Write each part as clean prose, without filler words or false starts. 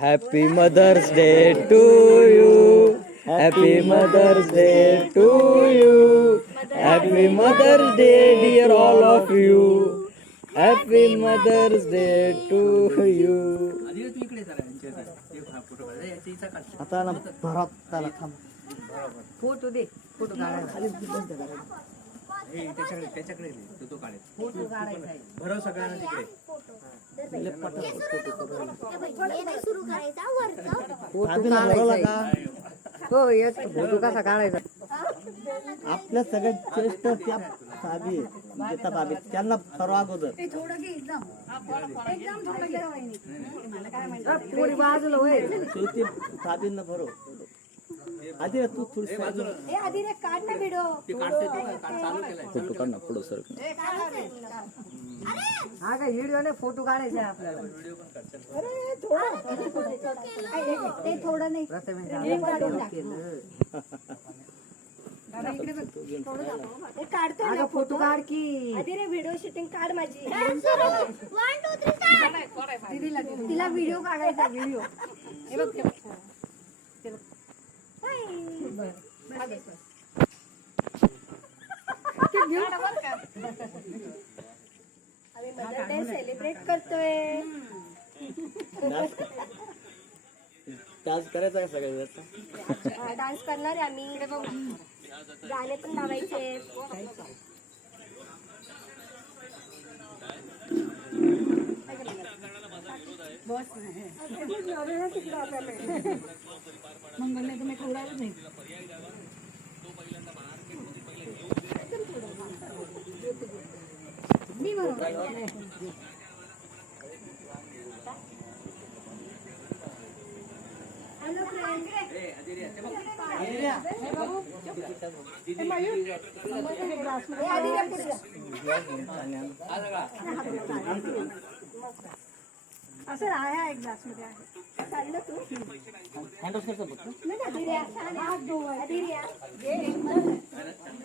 Happy mother's day to you. Happy mother's day to you. Happy mother's day dear all of you. Happy mother's day to you. आता ना भरात त्याला थांब. Photo दे. Photo काढायचा. त्याच्याकडे तो काढेल. फोटो काढायचा आहे. भरव सगळ्यांना तिकडे. सुरू करायचा वरचं. फोटो काढायचा आहे. हो येस फोटो कसा काढायचा. आपल्या सगळ्यात श्रेष्ठ त्या भाभी गीता भाभी त्यांना सर्व अगोदर पोरी बाजूला होय. शेवटी भाभींना भरो. आधी तू थोडी आधी रे काढ ना व्हिडिओ. फोटो काढ ना पुढं सर. हा का व्हिडिओने फोटो काढायचा आहे आपल्याला. ते थोडं नाही. प्रथम ते काढतोय ना फोटो काढ की. आधी रे व्हिडिओ शूटिंग काढ माझी. 1 2 3 तिला व्हिडिओ काढायचा व्हिडिओ. आम्ही मदर डे सेलिब्रेट करतोय. डान्स करायचा का सगळ्या डान्स करणार आहे आम्ही. गाणे पण लावायचे. हॅलो असं राहा एक ग्लास मध्ये आहे. चाललं तू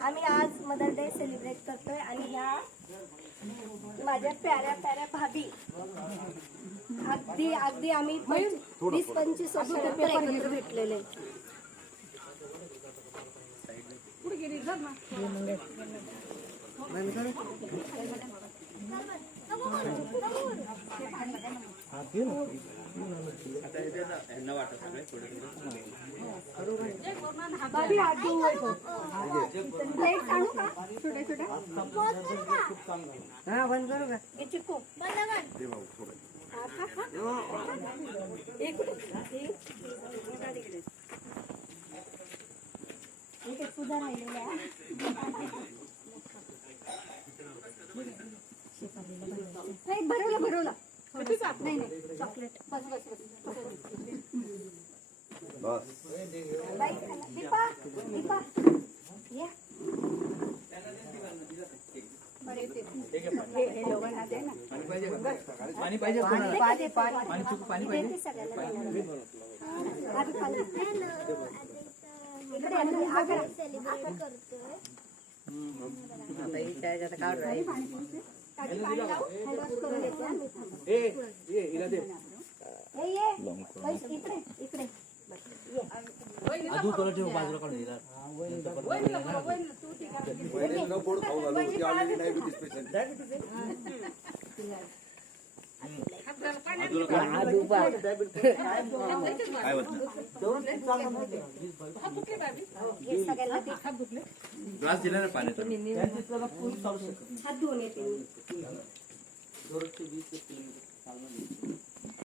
आम्ही आज मदर डे सेलिब्रेट करतोय आणि ह्या माझ्या प्याऱ्या प्याऱ्या भाभी अगदी अगदी आम्ही 20-25 वर्ष भेटलेले. भाभी हात धुवतो. प्लेट आणू का छोट्या छोट्या. हा बंद करू का. हे चिकू एक सुद्धा राहिलेला नाही. भरवला नाही नाही चॉकलेट. बस दीपा दीपा या. पाणी पाहिजे. इकडे अजून तुला ठेव बाजूला काढून दिला. ग्लास दिला ना पाण्याचा. हात धुवून येते.